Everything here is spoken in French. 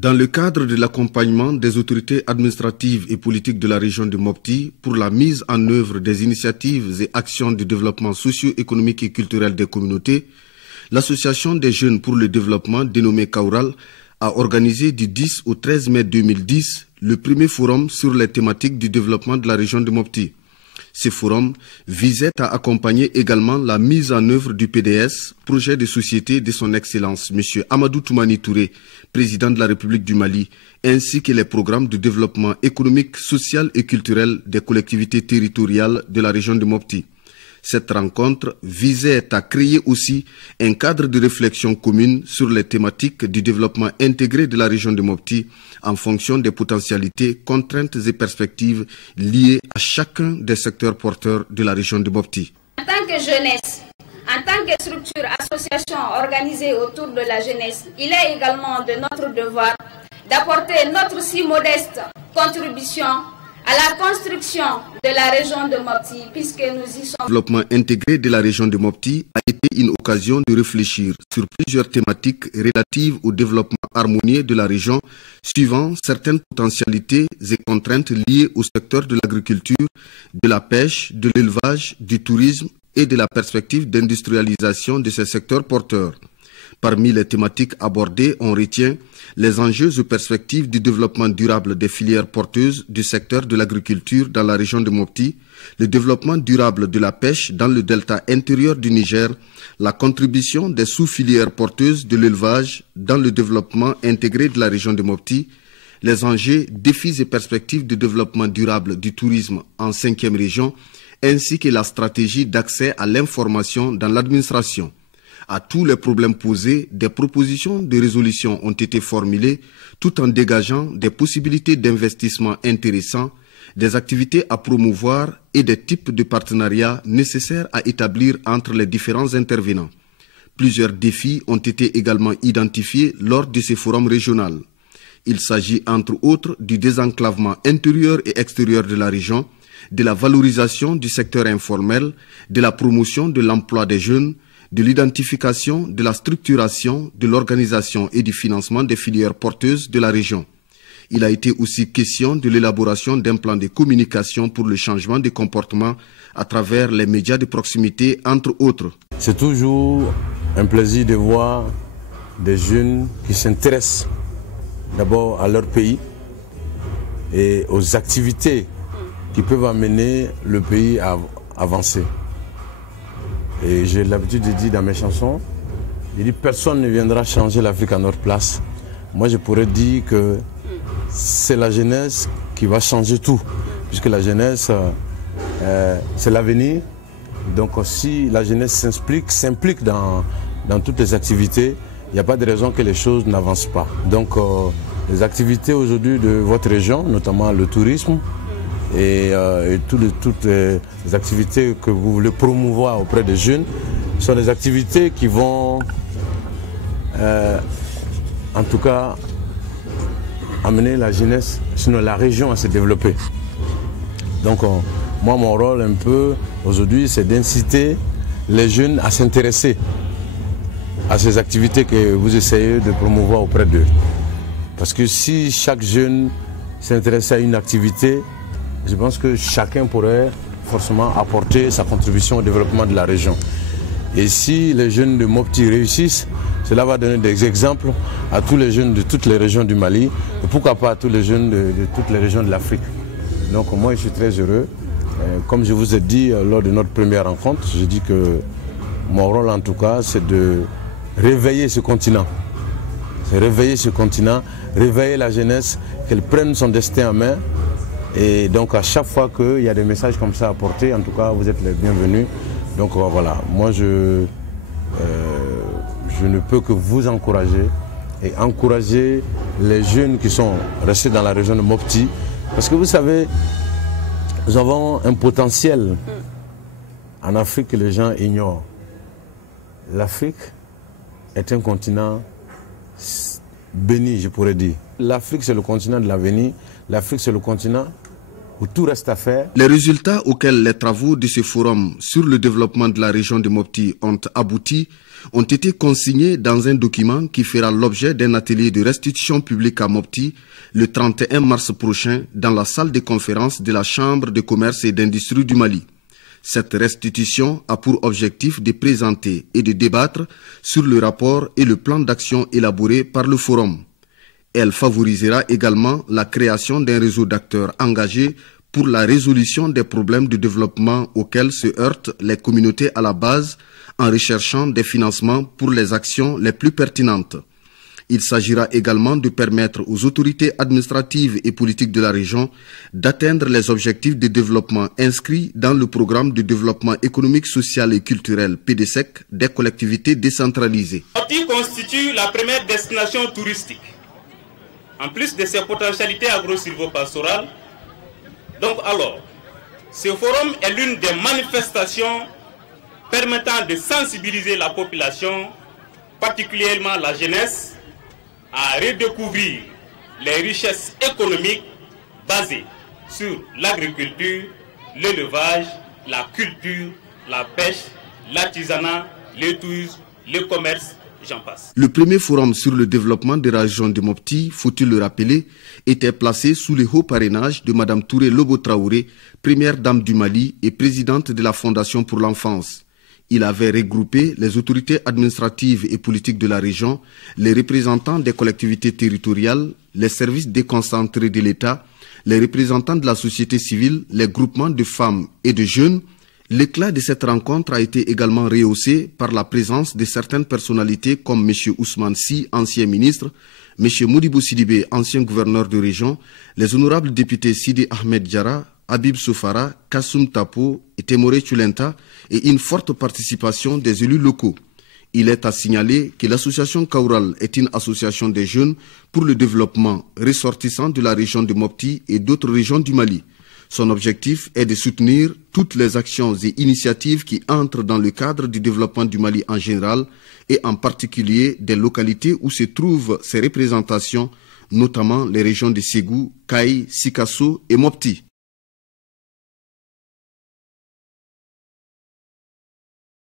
Dans le cadre de l'accompagnement des autorités administratives et politiques de la région de Mopti pour la mise en œuvre des initiatives et actions de développement socio-économique et culturel des communautés, l'Association des jeunes pour le développement dénommée Kaural a organisé du 10 au 13 mai 2010 le premier forum sur les thématiques du développement de la région de Mopti. Ce forum visait à accompagner également la mise en œuvre du PDS, projet de société de son Excellence M. Amadou Toumani Touré, président de la République du Mali, ainsi que les programmes de développement économique, social et culturel des collectivités territoriales de la région de Mopti. Cette rencontre visait à créer aussi un cadre de réflexion commune sur les thématiques du développement intégré de la région de Mopti en fonction des potentialités, contraintes et perspectives liées à chacun des secteurs porteurs de la région de Mopti. En tant que jeunesse, en tant que structure, association organisée autour de la jeunesse, il est également de notre devoir d'apporter notre si modeste contribution à la construction de la région de Mopti, puisque nous y sommes. Le développement intégré de la région de Mopti a été une occasion de réfléchir sur plusieurs thématiques relatives au développement harmonieux de la région, suivant certaines potentialités et contraintes liées au secteur de l'agriculture, de la pêche, de l'élevage, du tourisme et de la perspective d'industrialisation de ces secteurs porteurs. Parmi les thématiques abordées, on retient les enjeux et perspectives du développement durable des filières porteuses du secteur de l'agriculture dans la région de Mopti, le développement durable de la pêche dans le delta intérieur du Niger, la contribution des sous-filières porteuses de l'élevage dans le développement intégré de la région de Mopti, les enjeux, défis et perspectives de développement durable du tourisme en 5e région, ainsi que la stratégie d'accès à l'information dans l'administration. À tous les problèmes posés, des propositions de résolution ont été formulées tout en dégageant des possibilités d'investissement intéressants, des activités à promouvoir et des types de partenariats nécessaires à établir entre les différents intervenants. Plusieurs défis ont été également identifiés lors de ces forums régionaux. Il s'agit entre autres du désenclavement intérieur et extérieur de la région, de la valorisation du secteur informel, de la promotion de l'emploi des jeunes, de l'identification, de la structuration, de l'organisation et du financement des filières porteuses de la région. Il a été aussi question de l'élaboration d'un plan de communication pour le changement des comportements à travers les médias de proximité, entre autres. C'est toujours un plaisir de voir des jeunes qui s'intéressent d'abord à leur pays et aux activités qui peuvent amener le pays à avancer. Et j'ai l'habitude de dire dans mes chansons, je dis personne ne viendra changer l'Afrique à notre place. Moi je pourrais dire que c'est la jeunesse qui va changer tout, puisque la jeunesse c'est l'avenir. Donc si la jeunesse s'implique dans toutes les activités, il n'y a pas de raison que les choses n'avancent pas. Donc les activités aujourd'hui de votre région, notamment le tourisme, et toutes les activités que vous voulez promouvoir auprès des jeunes sont des activités qui vont en tout cas amener la jeunesse, sinon la région à se développer. Donc moi mon rôle un peu aujourd'hui c'est d'inciter les jeunes à s'intéresser à ces activités que vous essayez de promouvoir auprès d'eux. Parce que si chaque jeune s'intéressait à une activité, je pense que chacun pourrait forcément apporter sa contribution au développement de la région. Et si les jeunes de Mopti réussissent, cela va donner des exemples à tous les jeunes de toutes les régions du Mali, et pourquoi pas à tous les jeunes de toutes les régions de l'Afrique. Donc moi je suis très heureux. Comme je vous ai dit lors de notre première rencontre, j'ai dit que mon rôle en tout cas c'est de réveiller ce continent. C'est réveiller ce continent, réveiller la jeunesse, qu'elle prenne son destin en main. Et donc à chaque fois qu'il y a des messages comme ça à porter, en tout cas vous êtes les bienvenus. Donc voilà, moi je ne peux que vous encourager et encourager les jeunes qui sont restés dans la région de Mopti. Parce que vous savez, nous avons un potentiel en Afrique que les gens ignorent. L'Afrique est un continent béni, je pourrais dire. L'Afrique c'est le continent de l'avenir, l'Afrique c'est le continent où tout reste à faire. Les résultats auxquels les travaux de ce forum sur le développement de la région de Mopti ont abouti ont été consignés dans un document qui fera l'objet d'un atelier de restitution publique à Mopti le 31 mars prochain dans la salle de conférence de la Chambre de commerce et d'industrie du Mali. Cette restitution a pour objectif de présenter et de débattre sur le rapport et le plan d'action élaboré par le forum. Elle favorisera également la création d'un réseau d'acteurs engagés pour la résolution des problèmes de développement auxquels se heurtent les communautés à la base en recherchant des financements pour les actions les plus pertinentes. Il s'agira également de permettre aux autorités administratives et politiques de la région d'atteindre les objectifs de développement inscrits dans le programme de développement économique, social et culturel PDSEC des collectivités décentralisées. Mopti constitue la première destination touristique. En plus de ses potentialités agro-silvopastorales, donc alors, ce forum est l'une des manifestations permettant de sensibiliser la population, particulièrement la jeunesse, à redécouvrir les richesses économiques basées sur l'agriculture, l'élevage, la culture, la pêche, l'artisanat, le tourisme, le commerce, j'en passe. Le premier forum sur le développement de la région de Mopti, faut-il le rappeler, était placé sous le haut parrainage de Mme Touré Lobo Traoré, première dame du Mali et présidente de la Fondation pour l'enfance. Il avait regroupé les autorités administratives et politiques de la région, les représentants des collectivités territoriales, les services déconcentrés de l'État, les représentants de la société civile, les groupements de femmes et de jeunes. L'éclat de cette rencontre a été également rehaussé par la présence de certaines personnalités comme M. Ousmane Sy, ancien ministre, M. Modibo Sidibé, ancien gouverneur de région, les honorables députés Sidi Ahmed Diarra, Habib Soufara, Kassoum Tapo et Temore Tulenta et une forte participation des élus locaux. Il est à signaler que l'association Kaural est une association des jeunes pour le développement ressortissant de la région de Mopti et d'autres régions du Mali. Son objectif est de soutenir toutes les actions et initiatives qui entrent dans le cadre du développement du Mali en général et en particulier des localités où se trouvent ses représentations, notamment les régions de Ségou, Kaï, Sikasso et Mopti.